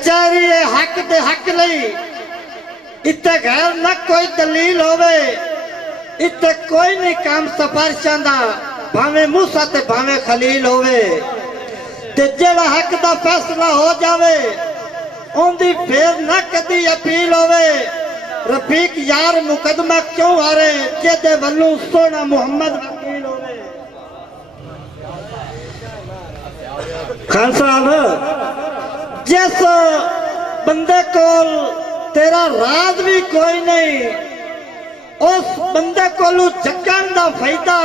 कचहरी हक दे हक लई इत्ते गैर न कोई दलील होवे, इत्ते कोई नहीं काम सिफारिशां दा, भावे मूसा ते भावे खलील होवे। ते जेड़ा हक दा फैसला हो जावे ओंदी फिर न कदी अपील होवे। रफीक यार मुकदमा क्यों हारे जेदे वल्लों सोना मुहम्मद वकील होवे। खान साहब जिस बंदे कोल तेरा राज भी कोई नहीं, उस बंदे कोलू जगन दा फायदा,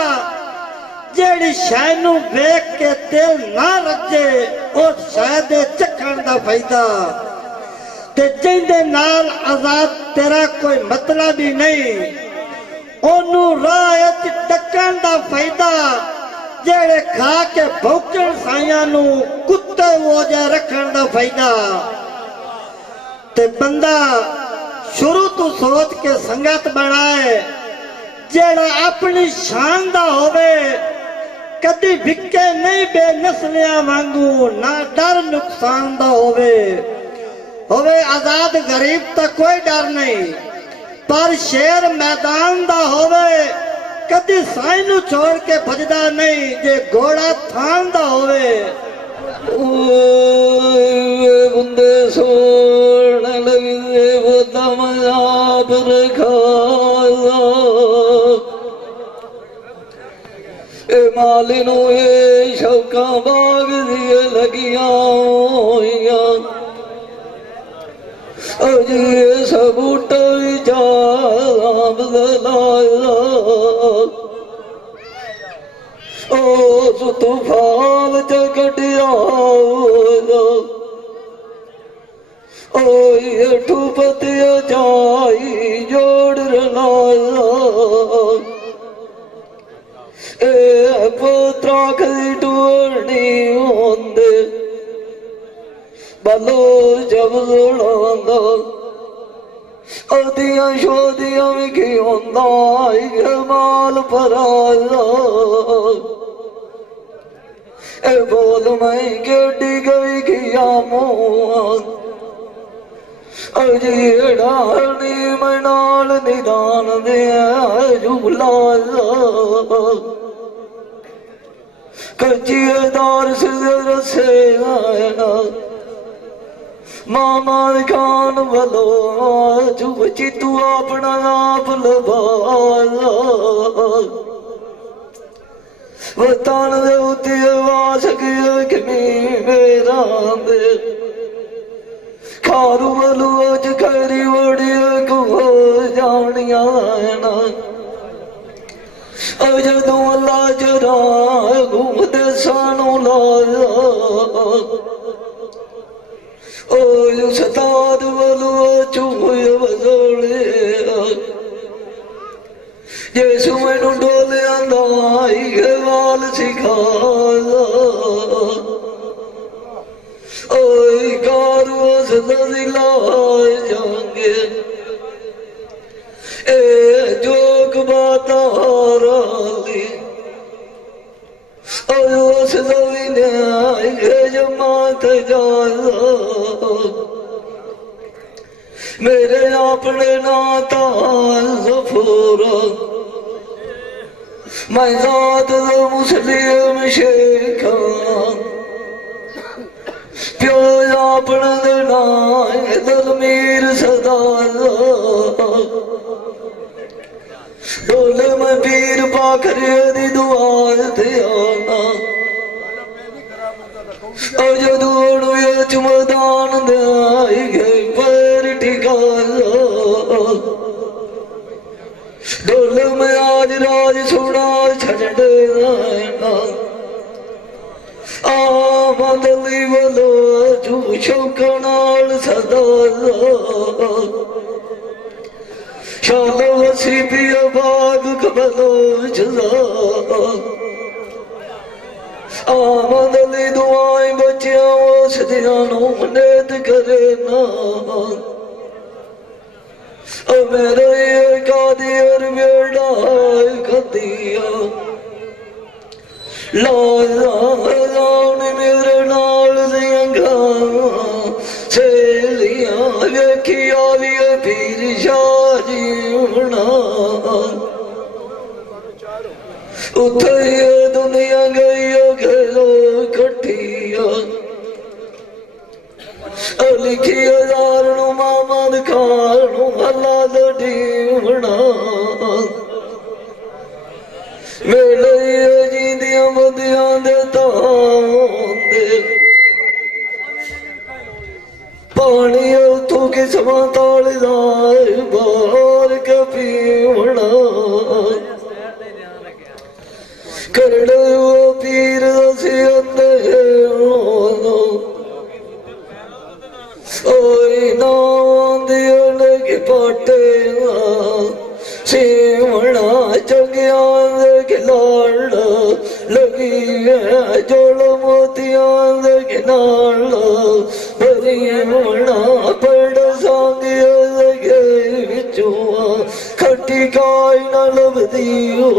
जेड़ी शै नू वेख के दिल ना रजे उस शै दे चखण दा फायदा। ते जिंदे नाल आजाद तेरा कोई मतलब ही नहीं, ओनू राह डकण दा फायदा, जेड़े खा के भौकण साइयां नू कुत्ते वो जा रखण दा फायदा। ते बंदा शुरू तो सोच के संगत बनाए, जेड़ा अपनी शान दा होवे, कदी विके नहीं बेनस्लियां वांगू, ना डर नुकसान दा होवे आजाद गरीब तो कोई डर नहीं, पर शेर मैदान दा होवे, कदी साई नू छोड़ के भजदा नहीं, जे घोड़ा थान दा होवे। बंदे सोने लगे वो दमयाब रखाला, ए मालिनू ये शौका बाग दिए लगिया अजी ये सबूटा जा बदलाया। ओ तूफान च कटिया ओ ठूपतिया जाई जोड़ रलाया। ए पुत्रा कदी टूरनी होंदे बलो जब जुड़ांदा, अदियां शोदियां भी की होंदा माल पराया। ए बोल मैं गेडी गई किया मोहन अजीड़ा नी मनाल निदान दे झूला कच्चीदार से रसे आना मामा खान बलो चुप चितू अपना आप लबाला वतान दे उते आवाज के मेरा दे खारू बलू अज खरी बड़ी को जानिया ना जदों अल्लाह जरा घूमते सानू लाया ओ सताद बलू चूहे बजोले जैसू मैनू डोले आंदा वाल सिखाया ओए गारू सदिला जाएंगे ए जोक बाता राली ओ सदविने जमात जाया मेरे अपने नाता ज़फूरा मैं ज़ात मुस्लिम शेखा प्यो अपने देना दलमीर सदा डोले में पीर पाखरे दी दुआ ते आना जदूर चुमदान दे आई गए पैर ठिकाना डोले में आज राज सोना छड़े आमदली वालो जू शौकनाल सदा शालो वसी पिया बाग कबलो जला आमदली दुआएं बच्चियां उस दियानू मनेत करे ना मेरा ये कादियर बेड़ा कदिया लाने मेरे नाल दियां सहेलियां वेखिया भी पीर शाह जी होना उथे दुनिया गई घरो कट्ठिया लिखी हजार नु मामद खानू अल्लाह लड़ी होना वेले जींदियां बंदियां दे तांदे पानी उतों किस्मां तालदार बार कभी होना करड़े वो पीर दसी ओई नाम दिया लगे पाटे सेवना चंगिया लगे लाड़ लगी है जोड़ मोतिया लगे नाड़ बरी होना पड़ सांगिया लगे बिचुआ खट्टी काई न लभदी हो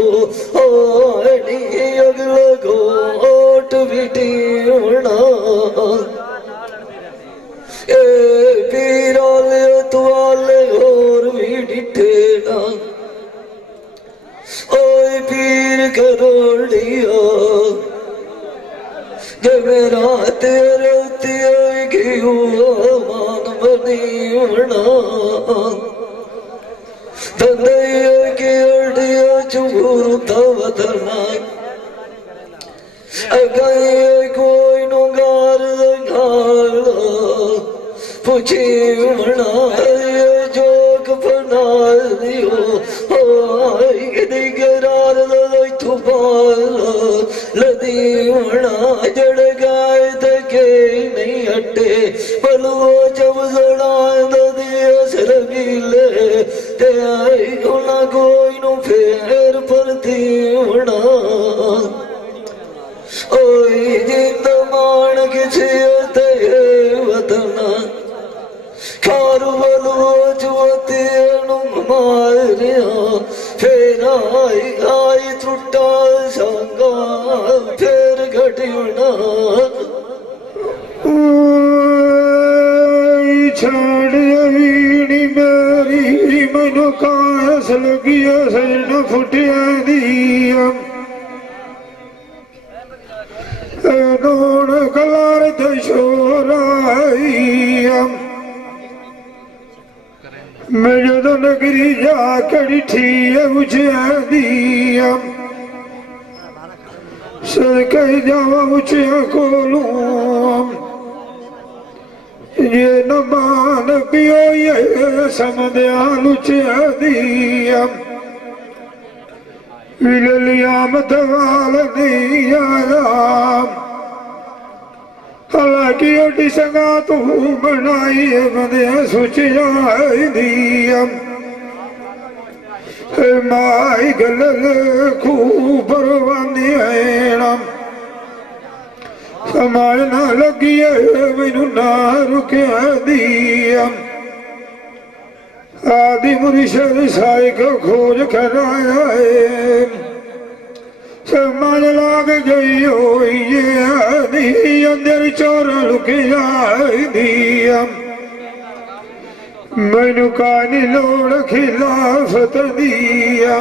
अगला गोट बिटी होना पीराले तुआले और भी डिठे ना ओए पीर करोड़िया के मेरा तेरे तेरे क्यों मान बनी होना धंधे के अड़िया चुगुर तवतना अगए कोई नुगार पूछी मना जोक बना दियो दिगरार लदी मना जड़ गाय तके नहीं हटे पलू जब जड़ा दिया सर गिले ते आई होना कोई नु फेर परती मना ओई जिंद मान किसी ते वतना खारू बलू जुआते मारिया फिर आई त्रुटा संगा फिर घटियोना छाड़ वीणी मेरी मनु कास लगिया सजन फुटिया दिया नोड़ कलार दशोराइया मैं जो नगरी जा कड़ी थी उछिया दिया सर कह जावा उछिया कोलू ये न मान पियो ये समदयाल उछिया दिया विलियाम दवाल नहीं आया हालांकि ओडी संगा तू बनाई बंदे सोचिया दिया माई गल खूब परवानी है समाज ना लगी मैनू ना रुकया दिया आदि मुर्शद साई को खोज कराया है समाज लाग गई हो ये अंदर चोर लुकिया दिया मैनू कानी लोड़ खिलाफत दिया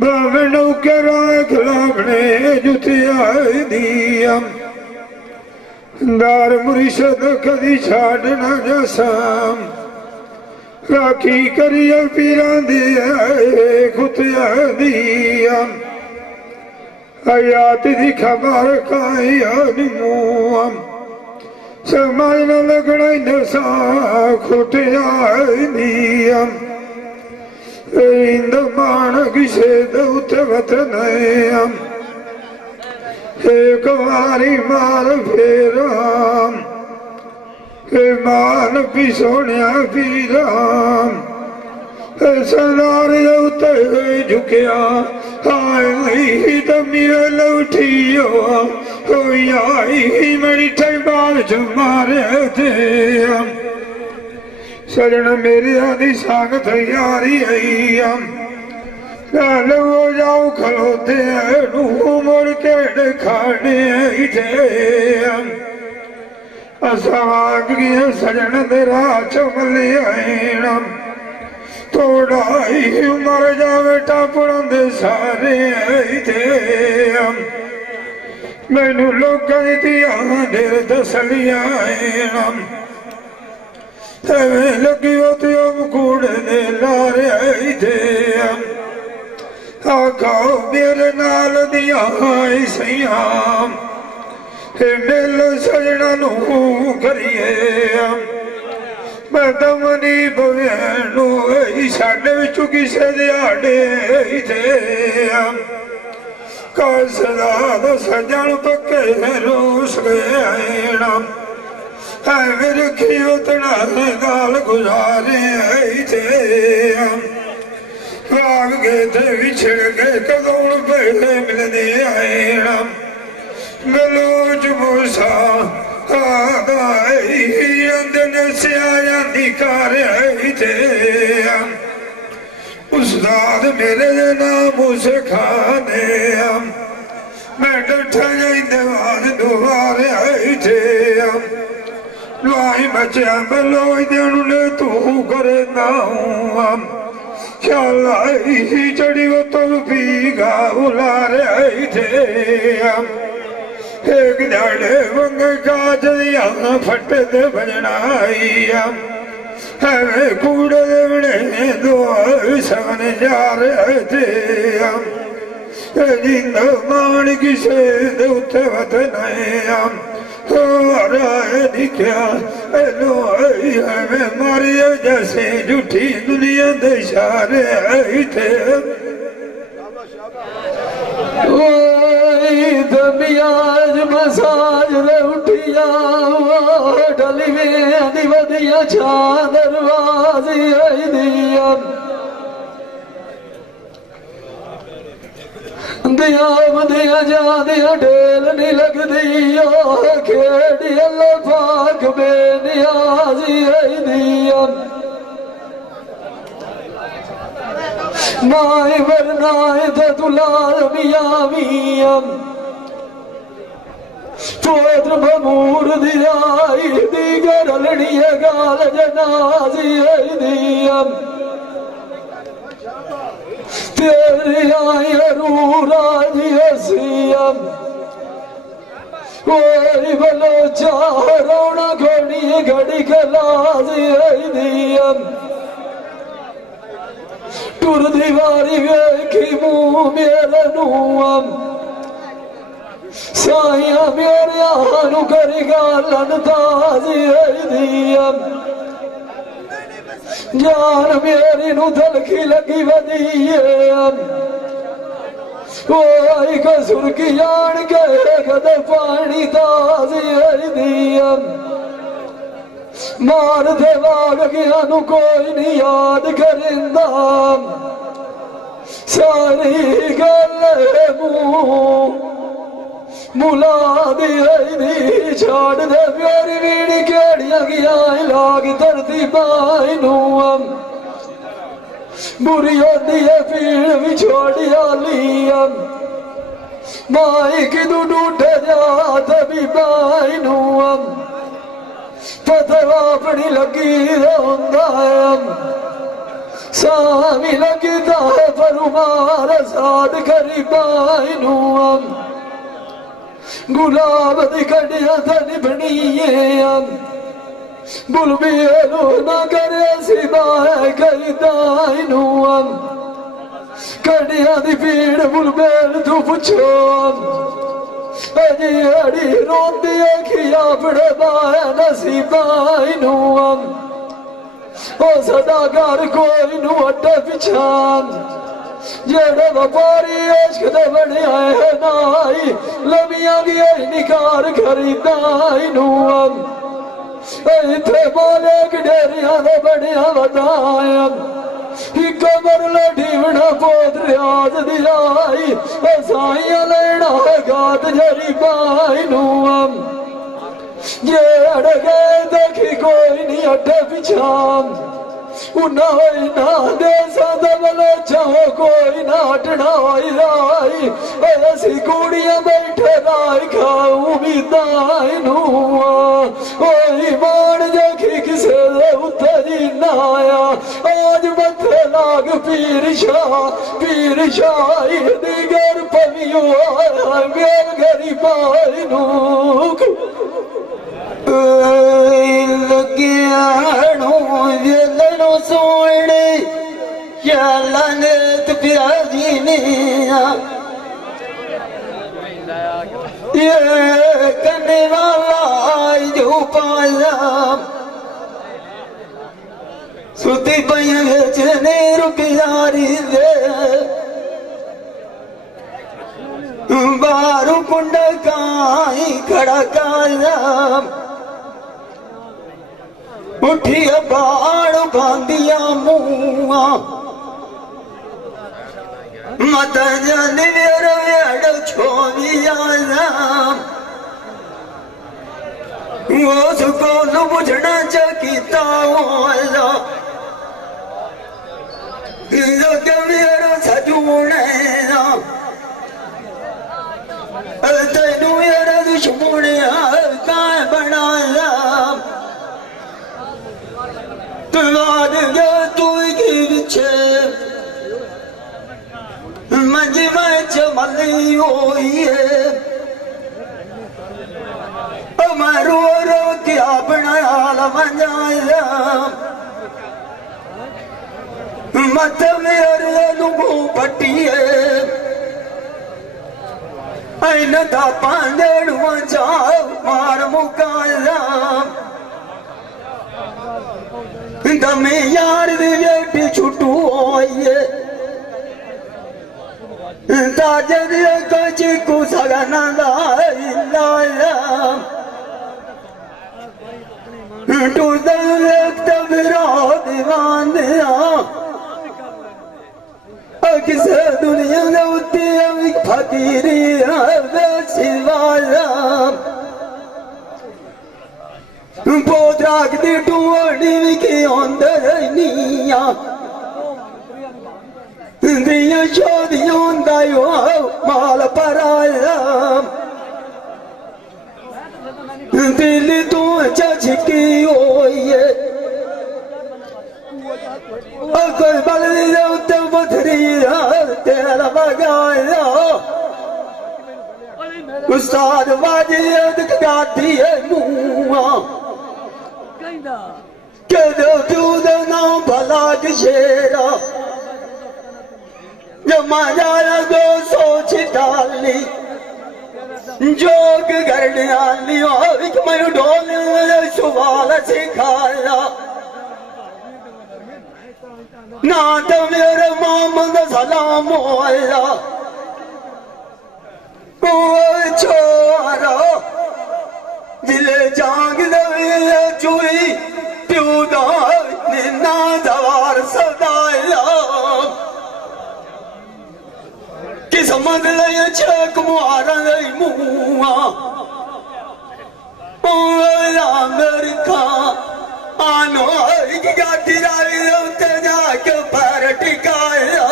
बावनों करा खिलाफने जुतिया दिया दार मुर्शद कदी छाड़ ना जसाम राखी करिए पीरा दिया खुतिया दिया हयात दी खबर काया मुँह समाज न लगना नशा खुटिया दिया इंद मान किसे दौत वतन एक बारी मार फेराम मान भी सोनिया पीराम सरदार उते झुकिया हाय दमी लौटियो आई मेरी ठगबाल च मारे थे सजन मेरे आदि सांग तैयारी आई हो जाओ खलोते मुड़ के खाने थे असवाग गया सजन तेरा चमलिया थोड़ा ही मर जावे टापुरन दे सारे थे मैनू लोगों दियां दिल दसलियां लगी होती कूड़े दे लारे थे आखाओ मेरे नाल दियां सैया मिल सजना नू करिए मैं दमनी बवेनू साडे विचों किसे दिहाड़े थे कसदा दा सजन पक्के रूस गए है रखी उतना गाल गुजारे थे भाग गए थे बिछड़ गए कदों पहले मिलने आए गलोच मूसा अंदर से आया निकार थे उस्ताद मेरे नाम उसे खाने मैं डठा दीवार दुआरे आई थे लाई बचा बलो ने तू करे ना चल आई चढ़ी वो तो पीगा उलारे आई थे एक दाड़े वंग काज फट दे बजनाई हमें कूड़े बने दो सन जा रहे थे जिंद मान किसे उते वत नहीं दिखा लो हमें मारियो जैसे झूठी दुनिया दे इशारे आई थे दमियाज मसाज ले उठिया डली में आदि वदिया दरवाजी आई दिया दिया वदिया जा दिया ढेल नहीं लगदी खेड़ी अल्लाह पाक बेनियाजी आई दिया नाय वरनाय ते दुलार मियां मियां तोत्र बमूर दियाई दीगर लड़िए गाल जनाजी दिया तेरी आई रूरा दियसियम ओई बलो चारोना घड़ी घड़ी कलाजी दिया टुर दीवारी वेखी मुंह मेरे नूम साइया मेरे आनू करी गालन ताजी दिया जान मेरी नू दलखी लगी वदीए ओई कसुर की जान के कदे पानी ताजी दिया मार दे वाग गया नू कोई नहीं याद करिंदा सारी गल मुला दी छाड़ दे प्यारी वीड़ी केड़ियां गया लाग धरती पाई नू बुरी होती है पीड़ भी छोड़िया लिया माई कि तू ढूंढे जात भी पाई नू पता अपनी लगी रोंदा है सामी लगता है पर उमार साध करी पाई नू गुलाब दी कड़िया थनी बनीए बुलबेलू ना करे सिवाय कई दाई नू कड़िया दी पीड़ बुलबेल तू पुछो अड़ी रोंदी खिया बड़े बाया नसीबाई नू ओ सदागर कोई नू अड्डे पिछान जेड़े व्यापारी इश्क दे बने आए नाई लमियां गए निकार खरीदाई नू इथे बोले गडेरिया दे बनिया वदाया कमर लडीवना पोत रियाज दिलाई साइया लेना गात जरी पाई नू जे अड़ गए देखी कोई नहीं अड्डे पिछाम उन्ना ना दे सदबलो चाहो कोई ना हटना राई ऐसी कुड़ियां बैठे राई खाऊ भी दाई नू लाया आज मथे लाग पीर शाह दिगर पवियो मेर गरी पाई नूक लग्यानो वेलनो सोने याला ने प्याजी ने ये करने वाला जो पाया सुती पई बेचने रुपयारी दे बारू कुंड काई खड़ा काया उठी बाड़ बांधिया मुआ मत जाने वेड़ छोविया उसको न बुझना चकीता मेरा सजूने तेनू मेरा दुश्मन का बनाया तू पीछे मंज में चमली हुई है मैं रो रो क्या बनाया मंजाया मत मेरे लुगू पट्टिए ऐन दा पांडड़ मचा मार मुकाया दमे यार दी बेटी छुटू होइए ताजे दिए कची को सगना लाया टू देखता मेरा दीवान किसे दुनिया ने उतनी अभी फकीरी सिवाया बहुत राखती टूड़ी की अंदर निया दिया शोधियों दायो माल पर आया दिल तू चचकी होई कोई बल उत्ते पथरी तेरा बगाया उस्ताद बाजी गाती है मुआ के दो ना भला शेरा जमा जाया 200 डाली जोग करने आली मैं ढोल सुवाल सिखाया ना तो मेरे मोहम्मद सलाम होया छोरा दिले जाग दे चुई प्यूदा ना दवार सदाया कि समझ ले छक मुहारा नहीं मुआ अमेरिका आनो गाती रावी उते जाके पैर टिकाया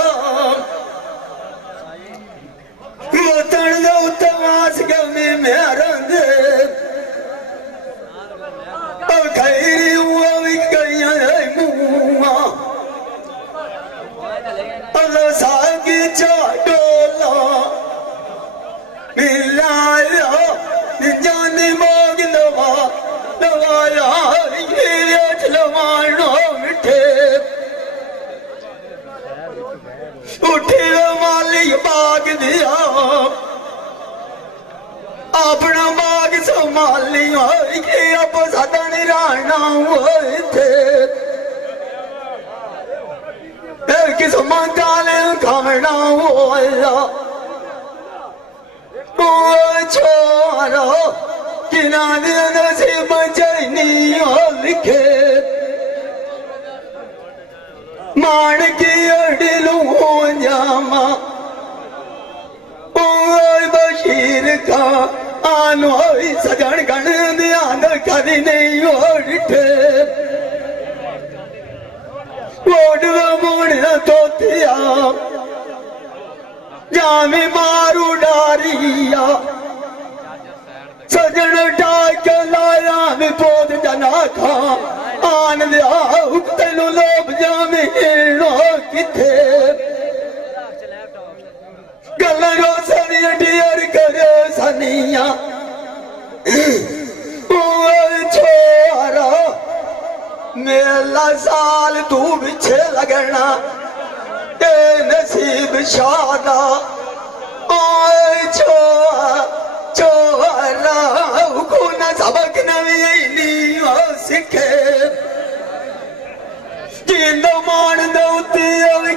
मोतन दे उते मास गमी मेरा दे खैरी हुआ भी गईया मुआ अल्लाह सागी चाडोला मिलाया जाने मांग लवाया ये लवानो मिठे उठे माली बाग दिया अपना बाग संभाली अब सादा निराना थे किस मंगाले खाना होया छोरा किना दिन से बचनी लिखे मान की अड़लू हो जामा बशीर का आनो सजन गण ध्यान कभी नहीं ओढ़े मोड़ तो थिया जामी मारू डारिया सजन टाक लाया में पोद जना खा आन लिया तेनू लोभ जावे किथे गल्ला रो सनिया डियर करे सनिया छोरा मेला साल तू पीछे लगना ए नसीब शादा छोरा को न सबक नवी सीखे जिंदो मान दौती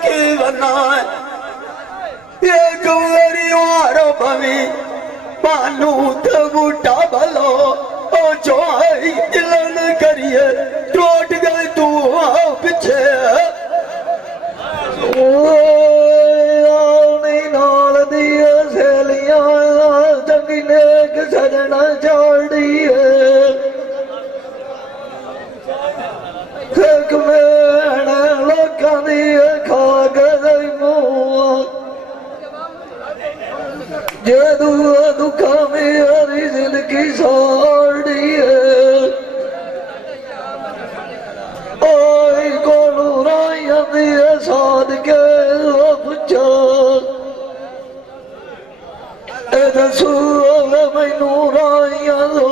की बना एक बारी और भवी मानू तो बूटा भलो ओ जो दिलन करिए टूट गए तू पीछे नाल दिया सहेलियां चंगी नेक सजना छोड़ी लोकां दी खा गई मुंह जदू दुखा मेरी जिंदगी साड़ी ओए कोलू राइया दिए साध के पुछा दसू मैनू राइया दो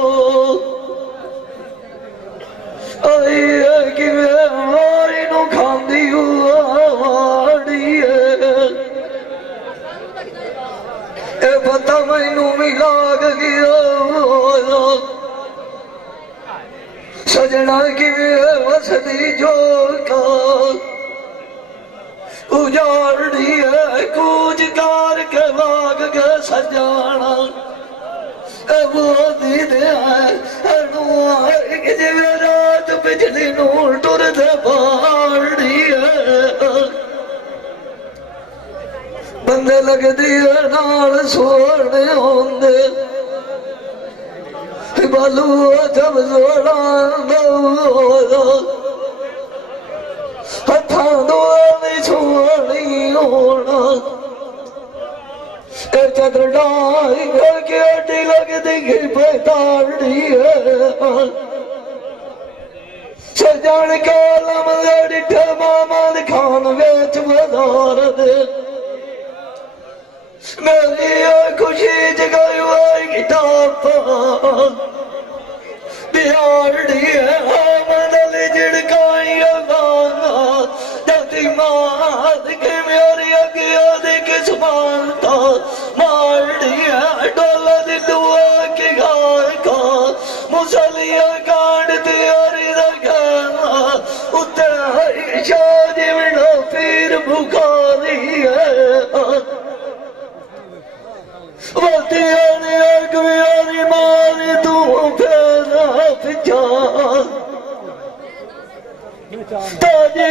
कि मारी नू खांदी माड़ी पता मैनू मिला गया सजना की वसदी जो का उजाड़ी है कूच कार के बाग के सजाना वो दीदे जिवे रात बिजली नू टुर दे बाड़ी बंदे लगदी नाल सोने होंदे बालू जब जोड़ा हथा दो छोड़ी होना चदर डाई के अड्डी लगदी पैताड़ी सजन कालम डिठे मामा खान बेच बदार दे मेरी खुशी जगाई हुई किताब बिहाड़ी है बदल झिड़काई गाना जती मात के मेरी अगिया देख सुमानता मारड़ी है डोला दिलुआ के गाय का मुसलिया काट दियारी रखना उतर शादी में फिर भुखारी है अगवी मारी तू फेरा पिछा ताजी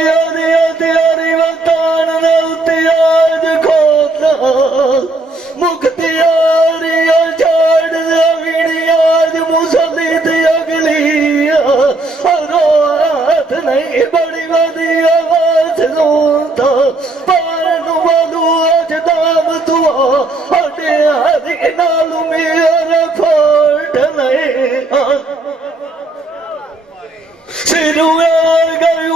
वतान आज खोता मुक्ति झाड़ आज मुसली अगली रात नहीं बड़ी बदी आवाज सुनता पार वालू आज दाम दुआ नालू मेरा फोट नहीं सिरू गई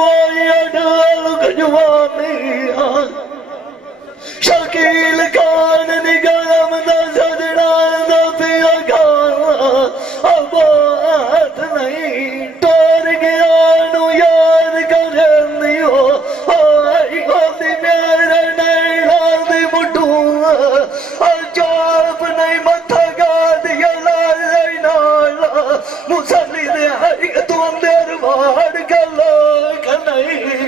शकील खान निगम न सजना न पिया खाना बात नहीं टोर गया नू याद करनी हो आई गोदी मेरे नैना दी मुठू चाप नहीं मथा गा दिया लाल नाला मुसली दे तू अंदर वाड़ गलो नहीं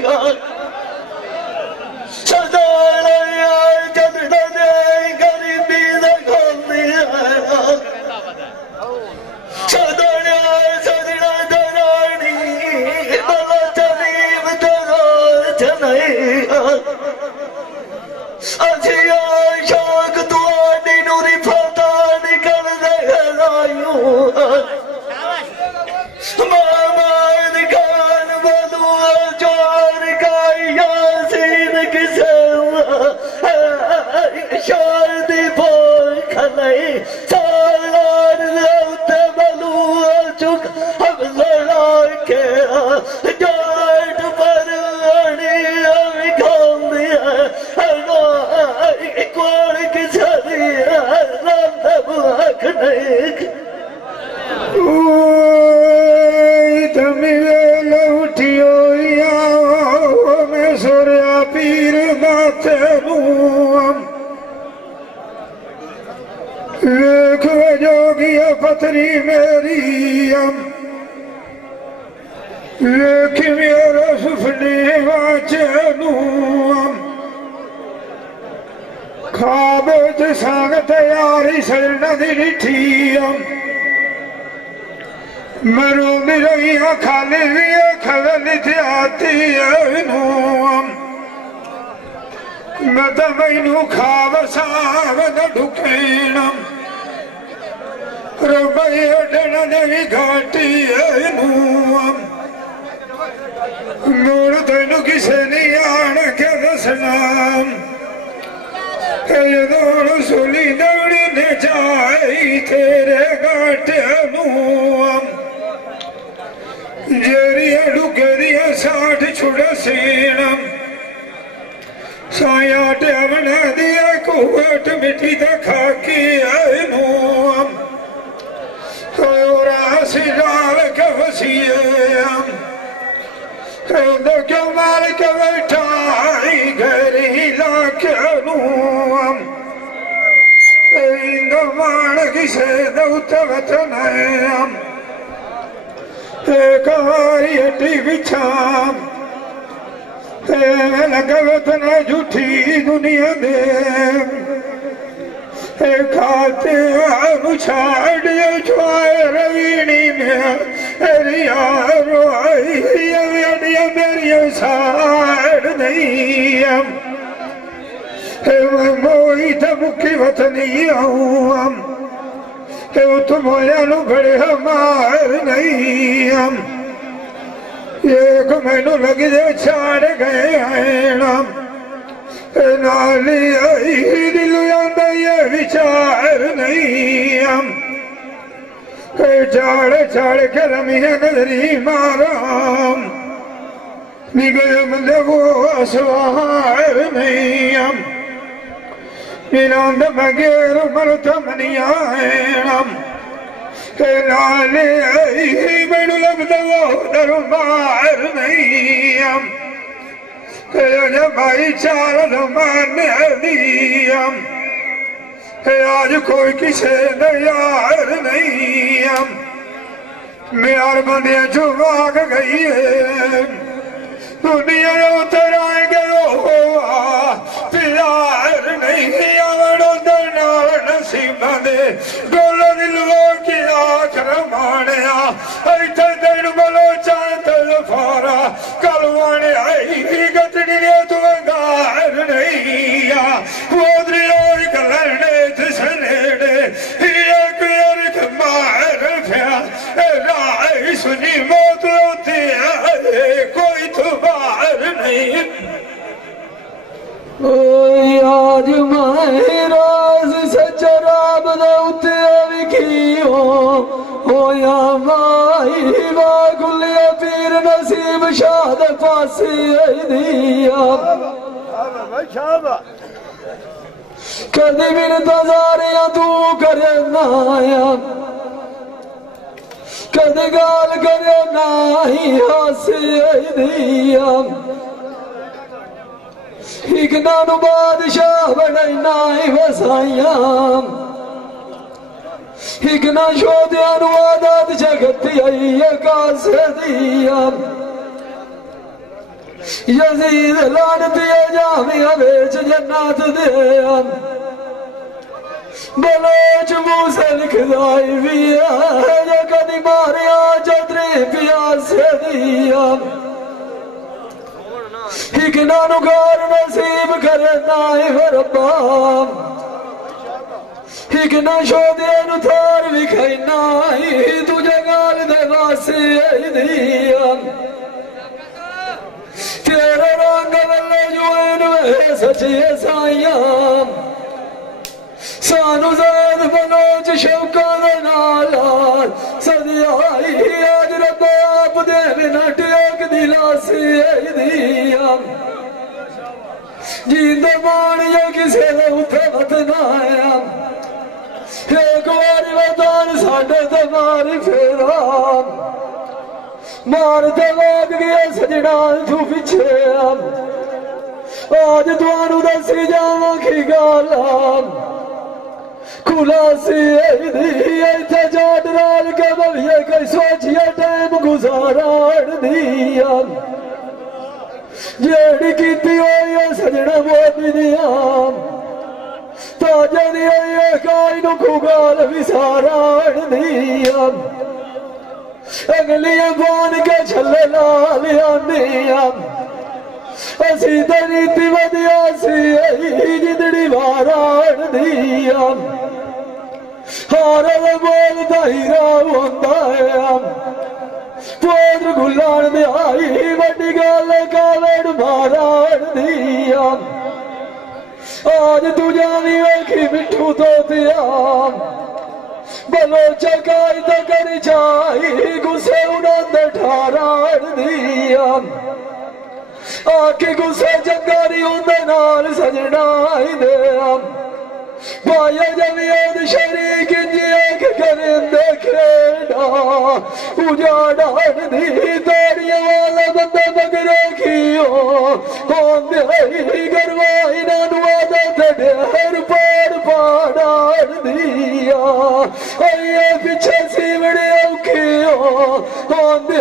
शाख तुआडी नूरी फता निकल मामा खान बलुआ जोर गाया सीन किसे शादी भोल खलई सालार वतनी मेरी लेकिन मेरा सुपने वाचनू खाब संग तैयारी सजना दी डिठी मरो मेरी खाली खगल आती मैं तो मैनू खाब साब न ढुकेण रबई अडन नहीं घाटी मुड़ तेन किसे नहीं आन के दसना जो सुली दौड़ी ने जाई तेरे घाटे जेरिया डुगरिया साठ छुड़ सीणम साया बना दिया कुट मिट्टी तो खाकी सिराल के वसीए क्यों माल के बैठा घरी लाके मान किसे दौत वतन कवारी हटी बिछाम लगवत न झूठी दुनिया दे खाते छाड़ छुआए रवीणी में यारो मेरी साड़ नहीं मोई तो मुखी वतनी आऊँ तुम बड़े मार नहीं एक मैनू लग दे छाड़ गए नाली आई दिल आंदा ये विचार नहीं चाड़ चाड़ के रमिया नजरी माराम निगल बंदे वो असवार नहीं निरांद मगेर मरत मनिया नाले आई मैनू लगदा वो दरबार नहीं भाई चार मान दियम आज कोई किसे यार नहीं मेर बंदे जो भाग गई है दुनिया उतरा गयो प्यार नहीं आवड़ो दरनाल नसीब दे डोलो दिलवो की आखर माणिया ऐथे दिन बलो चांद फारा कलवाने आई गतनी ने तू गार नहीं वो द्रियोर कलने तिसनेड़े एक यार मार फया राय सुनी मौत होती है कोई तो बाहर नहीं आज महाराज सचराब दौते विखियो होया माही वागुलिया पीर नसीब शाद पासी दिया कदी बिन तजारिया तू करे नाया कदी गाल करे नाही हासी दिया एक नानू बादशाह बनाई नाई वसाइया एक ना शोध्या आदत जगती आई कास दिया यजीद लानती जामिया बेच जन्नत दे बलोच मूसे लिखदाई भी है कदी मारिया चौधरी प्यास दिया एक नानू गार नसीब करे नाई रब्बा एक ना शोधे नु थार विखाई नाई तुझे गाल दे वासे दिया तेरे रंग वल्ले जुएन वे सचिए साइया सानू ज़ैद बलोच शौका दे नाला सदियाई आज रब्बा आप दे बिना टिक दिलासी दिया जींदे मानिया किसे उठे बतनाया एक बारी वतान साढ़े ते मारी फेरा मार ते लोग गए सजना तू पिछे आज तुहानू दसी जावां की गल खुलासी इथे जाट राल के बविए कई सोचिए टाइम गुजारान दिया जेड़ी कीती होई सजना मोदी दिया ताजा दिया काई नु खुगाल विसारान दिया अगली बान के छले लाल आनिया असी रीति वधिया सी जिंदड़ी वारान दिया हार बोलता हीरा होंदा है पोत्र गुलान दे आई वड्डी गल कालड़ मारान दिया आज तू जानी आखी मिठू तो दिया बलोचा काई तो कर जाई गुस्से उड़ा ठारान दिया आके गुस्से जंगारी उन्दे नाल सजना दे पाया जमीन शरीक जिया के करेंदे खेड़ा उजाड़ा दी तोड़िया वाला बंदा बगरे खियो होंदे गरवाई ना नुआदा ढेर पाड़ पाड़ दिया ये पीछे सीवड़े औखियो होंदे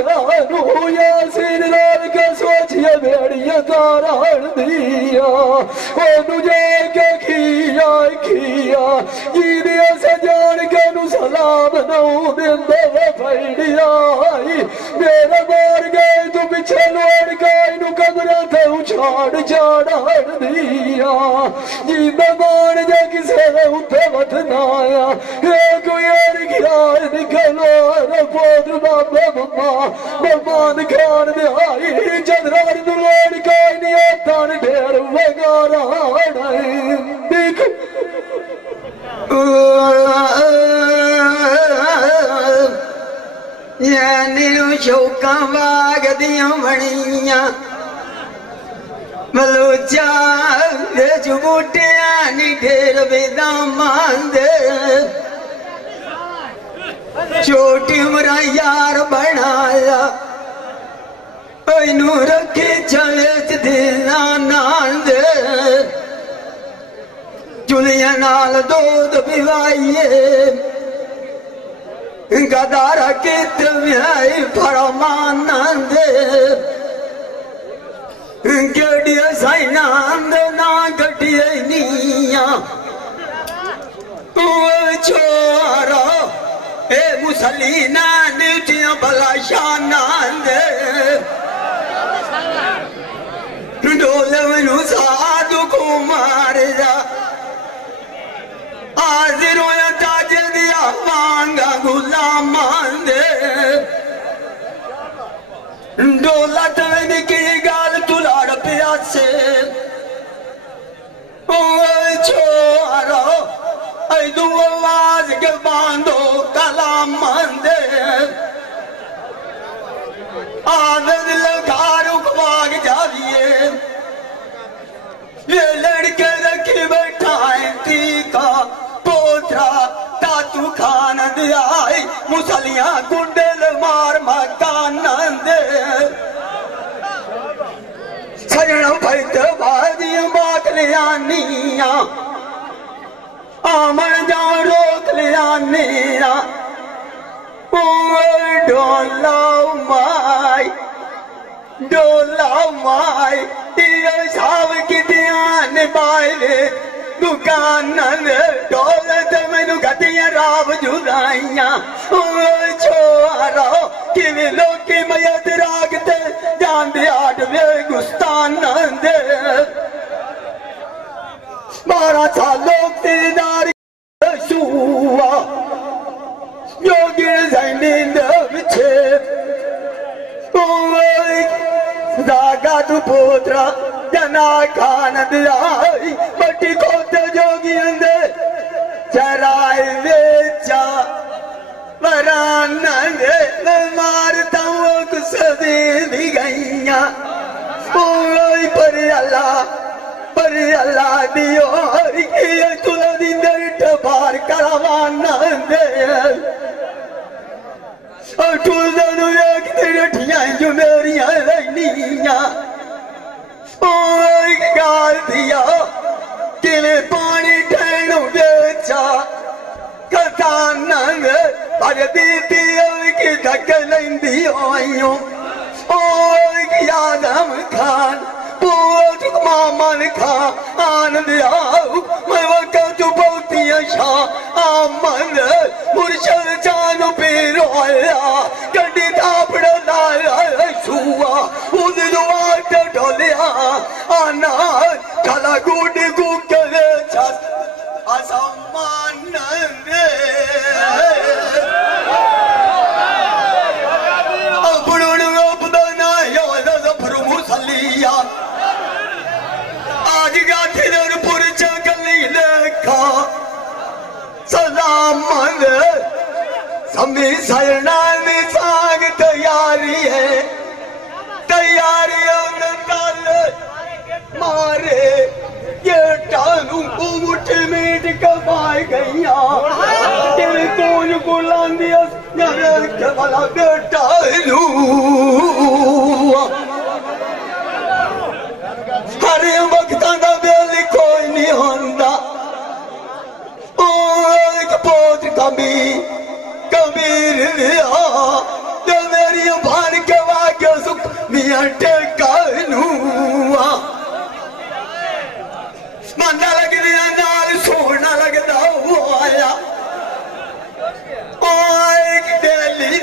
नु यासीन लाल के सोचिए बेड़िया तारान दिया ओ नुजे के खिया खिया जीदिया से जान के नु सलाम नऊ दिंदे वे फैड़िया मेरा मार गए तू पिछे लोड़ गए नु कमरा थे उछाड़ चाड़ान दिया जींदा मान जा किसे उठे वठनाया एक यार ख्याल निकलो रे पोत्र बाबा मम्मा बमान खान दे आई चंद्रार दुलोड़ गए नी तान ढेर वगारा देख नीलू शौका बाग दिया बनिया बलोचा बूटिया नी ढेर बेदामान दे छोटी उम्र यार बनाया नू रखे चले दिना नांद चुलिया नाल दूध पिवाइए गदारा कित व्याई फरमानंद गडिया साइनांद ना गटिया निया छोरा ए मुसलीना नीटिया भला शानंद डोलवनु साधु को मार जा हाजिर होया ताज दिया मांगा गुलाम दे डोलत की गाल तुलाड़ प्यासे ओ छोरो ऐदू आवाज के बांधो कलाम दे आनंद लखार उखवाग जाविए ये लड़के रखी बैठा है तीका पोत्रा तातू खान दिया मुसलिया कुंडल मार मकान दे सजना भैत बाजी बात लिया निया आमन जाओ रोक लिया निया डोला माई ये साव की ध्यान बाइले दुकान डोलत मैनू गतिया राव जुदाइया छोरा कि लोग की मयत रागते जान दे आडवे गुस्तान दे 12 सालों तेदार शुआ योगी जैनिंद विचे दागा तू पोत्रा जना खान दियाई बटी कोते जोगी अंदे चराई वेचा वरान दे मारता हूँ कुछ दी गईया पर अल्लाह दियो तुला दी दर्द बार करवान दे और तुझे एक तेरे ठियां जो मेरी लैनिया गाल दिया कि पानी ठहरो बेचा जान पर दीदी की ढक लेंदी आइयो ओ आदम खान पूछ मामन खान आनंद आओ मैं वक्त बहुती शाह आमन मुर्शद जान पीर आया गड्डी थापड़ लाया छुआ उद दुआट ढोलिया आना चला गुड गुकले छस आसमान रे अपनों अपना ना याद जफर मुसलिया आज गाथे दरपुर चगली लेखा सलाम समी सरना साग तैयारी है तैयारी मारे ये टालू उठ मीट कमाई गईया तेरे कौन को लांदिया वाला बेटा हरे वक्त का बेल कोई नहीं होता एक पोत कबीर लिया जो मेरी भार के वाक्य सुख मियाँ टेका लूआ मंदा लग दिया नाल सोना लगता हुआ एक डेली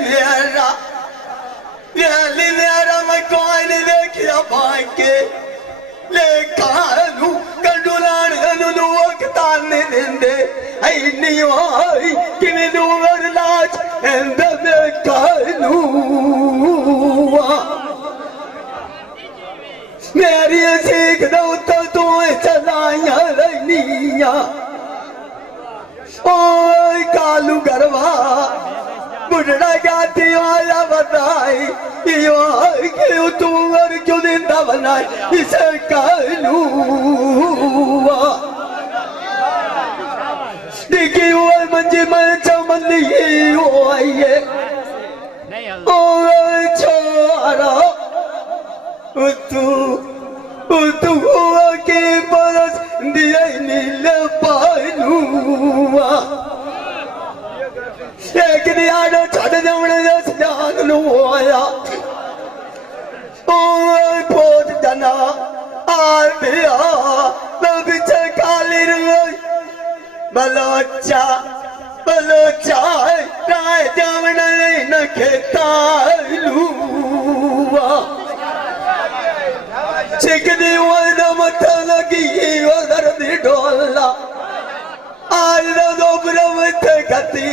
मेरा मैं कोई नहीं देखिया भाई के लेकालू कंडुलान अनुलोक ताने देंदे आई नहीं आई कि मैं दूर लाज एंड में कालू मेरी सीख दो तो तू चलाया रनिया ओए कालू गरवा बुढ़ा गाती वाला बताई क्यों तू और क्यों जिंदा बनाए इसे कालू देखी वो मंजी में चमली ये ओए छोरा तू हुआ के बरस दिया नील पालूआ एक दिया छड़ जमने जान लू आया ओए पोत जना आ दिया मैं पीछे काली रोई बलोचा राय जमने न खेता लूआ चिकनी वाला मथा लगी उधर दी ढोला आज दो ब्रह्मत गति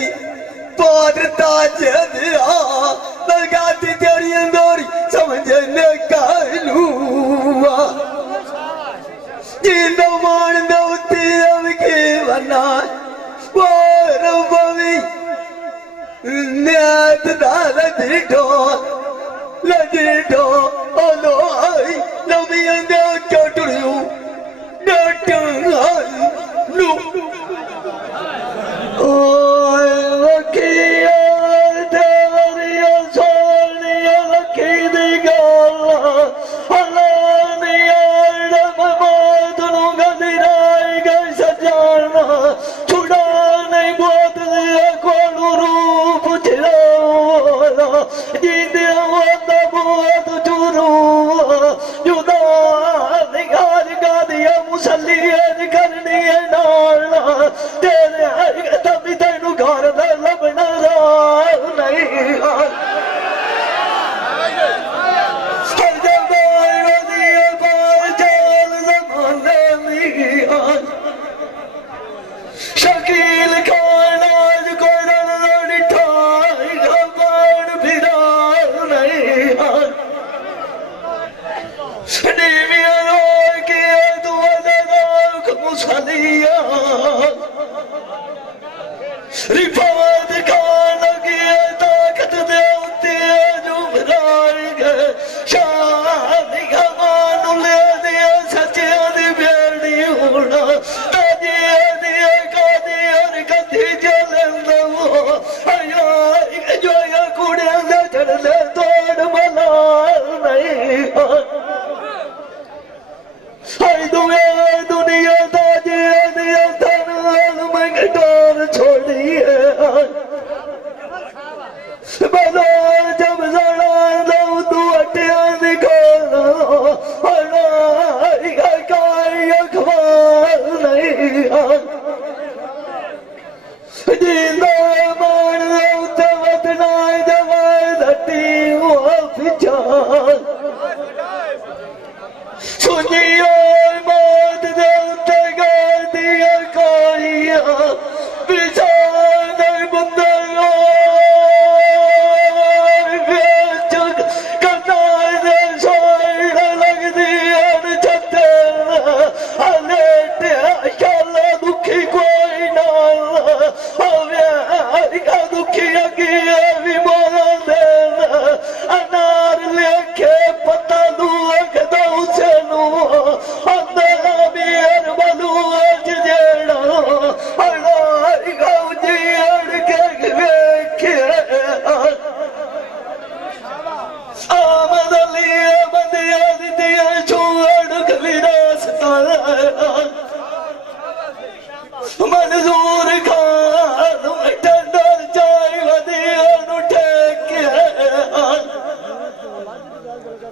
पौधता जदिया लगाती तेरी अंदोरी समझने कालूआ जिंदो मान दोती अब के बना वो रबवी न्यात दाल दी ढो ओलो आई नवी अंदर कटरियो डटंग आई नु ओए वकिया देवरिया सोनिया लखी दी गाला हलानिया डममादनु गदिराई गई सजाना छुड़ाने गोद दिया कोलू रूप चिरावला जिंदे वंदा बुआत चुरू युदा निगार गादिया मुसल्लिया करनी है नाला तेरे तभी तेनू घर दा लबना नहीं शकील खान आज कोई रन ठाई खबर फिरा नहीं नीविया रोई के तू अदाक मुसलिया रिफात खान की ताकत दे उते जो बनाई गए शादी खमान ले दिया सच्चे दी बेड़ी होना दुनिया छोड़ी है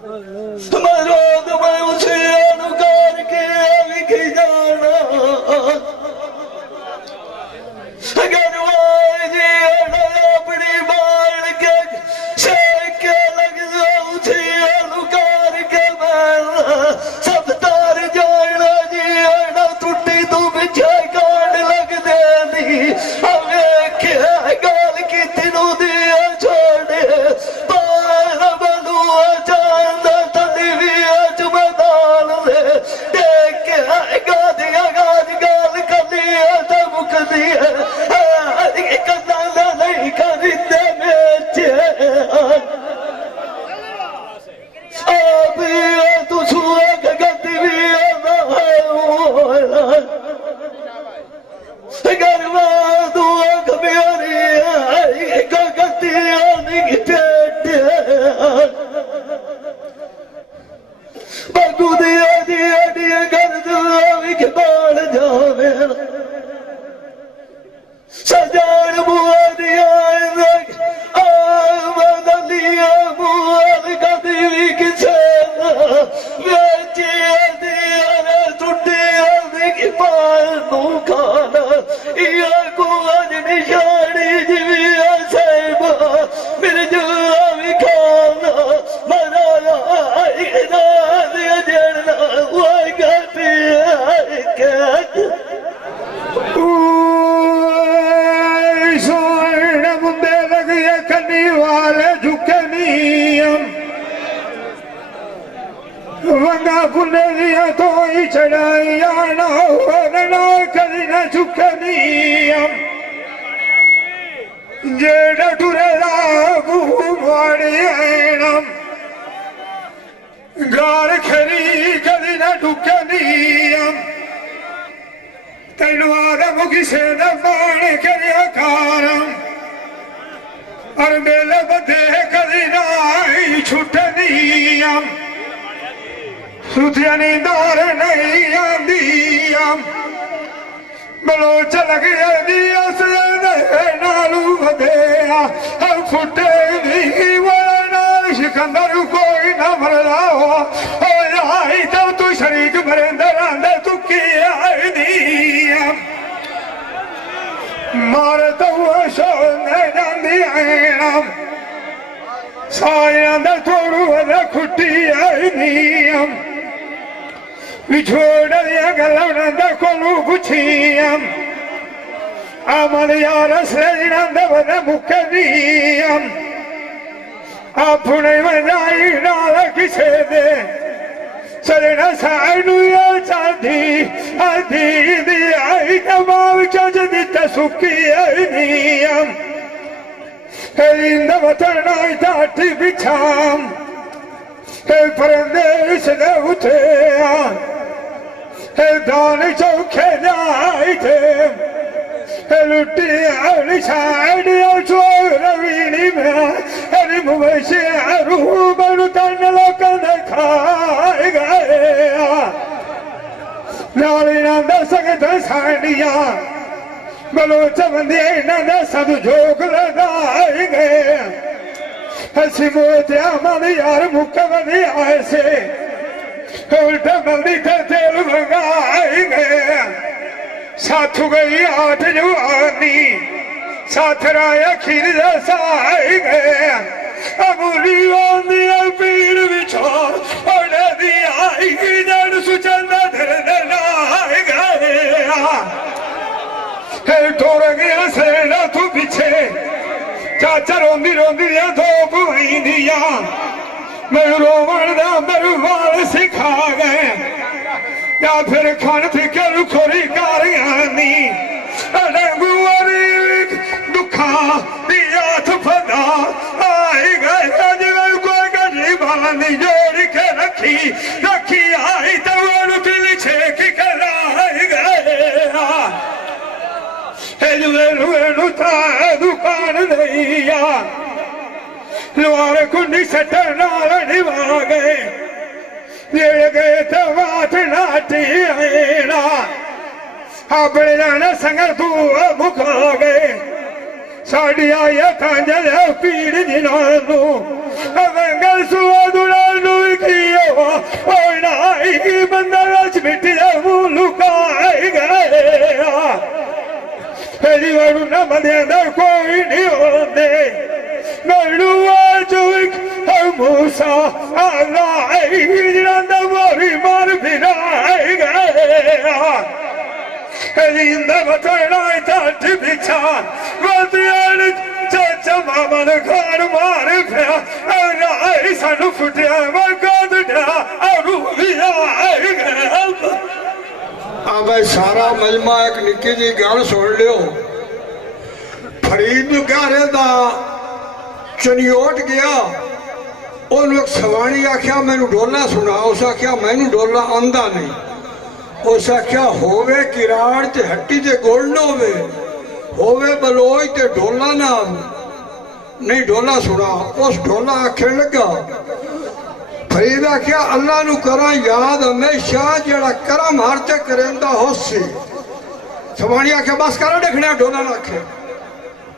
मरो तो मैं उसे अनुकार के लिखी जाना अगर जी अपनी बाल के शेख लग उसे अनुकार के मारना सब तार जाना जी टुटी तू बिछा काट लग देनी हमें क्या गाल की तीनों दिया छोड़े पार बलुआ चांदा तली भी अजमदान ले देख गाद गाल कर लिया तब मुक दिया करना नहीं खरीदे बेचे अब तू सुआ गति भी गरबा दुआ कबियारी गति नहीं पेट बगू दिया दिया दिया कर दुआ के बाल जावे सजान बुआ दिया बदलिया बुआ कदी किसे बेचिया दिया टुटिया की पाल नू खाना या को अज निशानी जिविया साहिबा मेरे जुआ भी खाना मनाया दिया जड़ना वो गति सोने मुंडे लगे कनी वाले झुके नियम वंगा फुले दिया तो ही चढ़ाई आना ना कभी ना झुके नियम जेड़ा टुरे लागू मारी आनम गार खरी कभी ना झुके नियम तेनुआरा मुखी से दफान करिया कारम और मेले बदे कदी नाई छुटनियम सुधिया नींदार नहीं आंदियम बलोच लगे दिया से नालू बदेया हर फुटे भी वाला नाल सिकंदर कोई ना मरला हो आई तब तू शरीक बरेंदर आंदे तू की आई दिया मारे तो सोने जाती आम सारे अंदर थोड़ू अंदर खुटी आई नियम बिछोड़ दिया गलौना कोलू पुछियम अमन यार से बने मुक्के नियम अपने मजाई नाल किसे दे सरना सानू चांदी आधी दी आई तमाम चज दिता सुखी आई नियम इंद वतना ताटी बिछाम परदेश ने उठे दान चौखे जाए थे लुटी आली साइड रवीणी में हरी मुबैसे रू बनु तन लोकन खाए गए नाली नंदा संगत साड़िया बलोच बंदे नंदा सब जोग लगाए गए हसी मोतिया मन यार मुख बंदी आए से उल्टा बंदी थे तेल मंगाए गए साथ गई 8 जवानी साथ राया खीर जैसा आई गए अबूरी दिया पीर बिछोड़ और दिया जड़ सुचंदा धर आए गए टोर गया सेना तू पीछे चाचा रोंदी रोंदी दिया धोप वही दिया मैं रोवण दा मेरू वाल सिखा गए या फिर खान थी कल खोरी कारियानी गुआरी दुखा दिया फदा आई गए जिवे कोई गजी बानी जोड़ के रखी रखी आई तो दिल छेक कर आई गए दुकान दैया लुआर कुंडी सट नाल निभा गए जेड़ गए तो बात नाटी आना अपने जाने संगर तू मुखा गए साड़ी आई थांजल पीड़ जिनानू गल सुआ दुड़ा मने कोई नहीं होते मैनू आज मूसा मोरी मार फिराए गए बिछा चाचा मामा ने खान मार फिर सानू फुटिया भाई सारा मजमा एक निक्की जी गल सुन लियो फरीद गारे दा चनियोट गया उन्हें सवाणी आख्या मैनू डोला सुना उस आख्या मैनू डोला आंदा नहीं उस आख्या होवे किराड़ ते हट्टी ते गुड़ न होवे बलोच ते ढोला ना नहीं डोला सुना उस ढोला आखन लगा फरीद आख्या अल्लाह नू करा याद हमेशा जड़ा करम हर ते करेंदा होसी सवाणी आख्या बस करा देखने ढोला ना आखे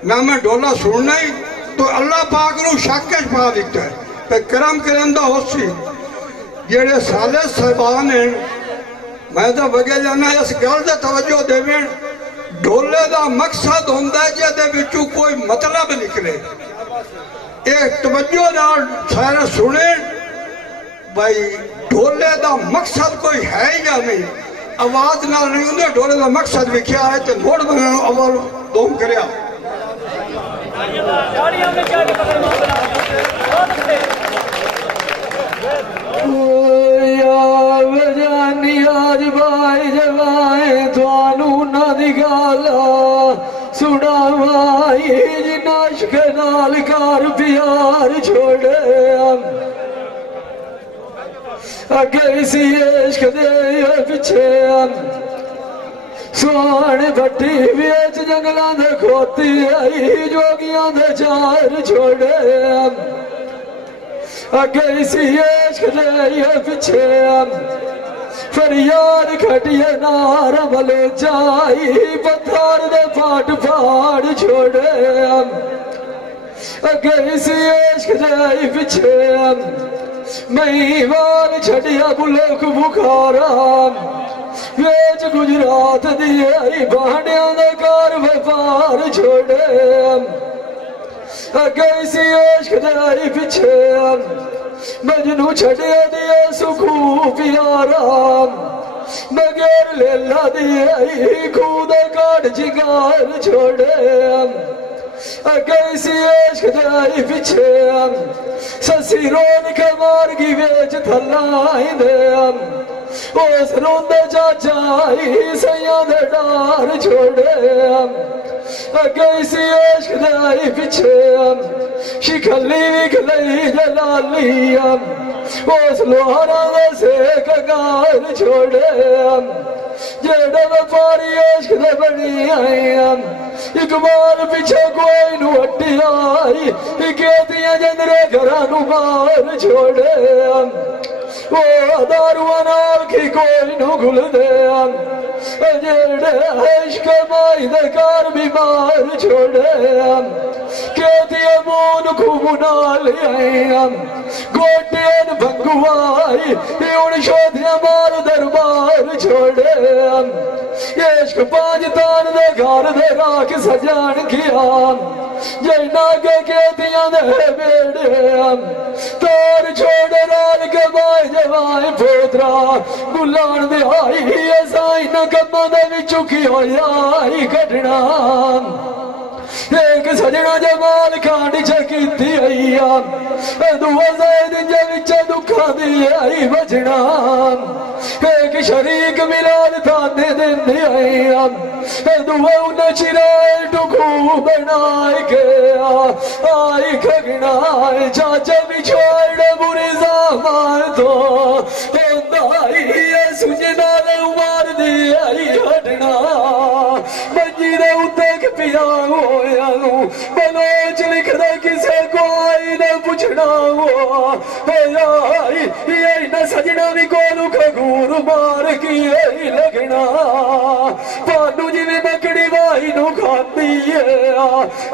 ना मैं ढोला सुनना ही तो अल्लाह पाक नू शक पा दिता है ते करम करेंदा होसी जेड़े साले साहबान हैं मैं तो वगे जाना इस गल से तवज्जो देवें ढोले का मकसद होंदा है जिहदे विचों कोई मतलब निकले एक तवज्जो नाल सारे सुने भाई ढोले का मकसद कोई है या नहीं आवाज नाल नहीं होंगे ढोले का मकसद लिखा है तो मोड़ अवल दोम करया आज भाई जवाए थानू ना दिखाला सुनावाई नाशक नाल कार प्यार छोड़े अगे इसी इश्क दे पिछे सोहने भट्टी बेच जंगलों दे खोती आई जोगियां दे चार छोड़े अगे इसी इश्क दे पिछे फरियाद खटिए नार मले जाई पत्थर दे फाट फाड़ छोड़े अगे इसी इश्क दे पिछे मई वाल छड़िया बुलेख बुखारा बेच गुजरात दी आई बांडियां दे कार व्यापार छोड़े अगे इसी इश्क दे पिछे मजनू छड़े दिए सुखू प्यारा मगर लेला दिए खुद काट जिगार छोड़े अगे इसी इश्क दे पिछे ससी रोन के मार की बेच थलाई दे उस रोंदे चाचाई सैया दे डार छोड़े अगे इसी इश्क दे पिछे शिखली विखलई जलाली उस लोहारा दे सेक गार छोड़े जेड़े व्यापारी इश्क दे बनी आई एक बार पिछे कोई नू हट्टी आई दियां जंदरे घरा नू मार छोड़े ओ दारुआ नाल की कोई नू घुल दे जेड़े इश्क माई दे कार बीमार छोड़े के दिए मून खूब नाल आई गोटियन भंगुआई उन शोधिया मार दरबार छोड़े इश्क पांच तान दे घर दे राख सजान किया जैना के दियां दे बेड़े तार छोड़ लाल के बाई जवाए पोतरा गुलान दे आई साई न कम्मा दे विचों की होई कटना एक सजना जमाल खांडी चकीती आई दुआ ज़ैद विच दुखा दी आई बजना एक शरीक मिलाद थाने देंदी आई दुआ उन्हें चिराए टुकू बनाए के आई खगना चाचा बिछोड़ बुरी ज़ामान तो सुजना मार दी आई हटना मंजी दे उत्ते पिया होया बलोच लिखदा किसे कोई न पुछना न सजना भी कोलू खगूर मार की लगना पानू जिवें मकड़ी वाही नू खाती है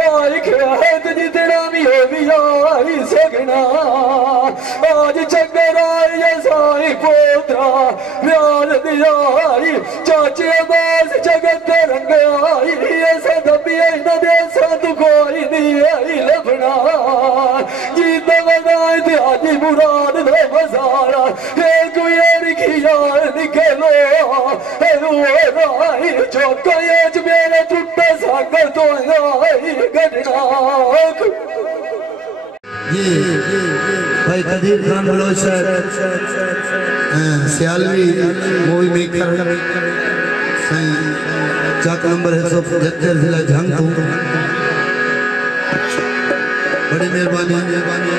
आई खेत जितना भी हो भी आई सकना आज चंगर आई साई पोतरा प्यार दियाई चाचे बास जगत रंगाई ऐसा दबिया न दे साधु कोई नहीं आई लभना जीत बनाए थे आजी मुराद दे बजारा एक यार की यार निकलो राई चौका ये मेरा टूटा सागर तो आई घटना ये भाई कदीर खान बलोच सियालवी मूवी मेकर सही चाक नंबर 175 जिला झंग तू बड़ी मेहरबानी।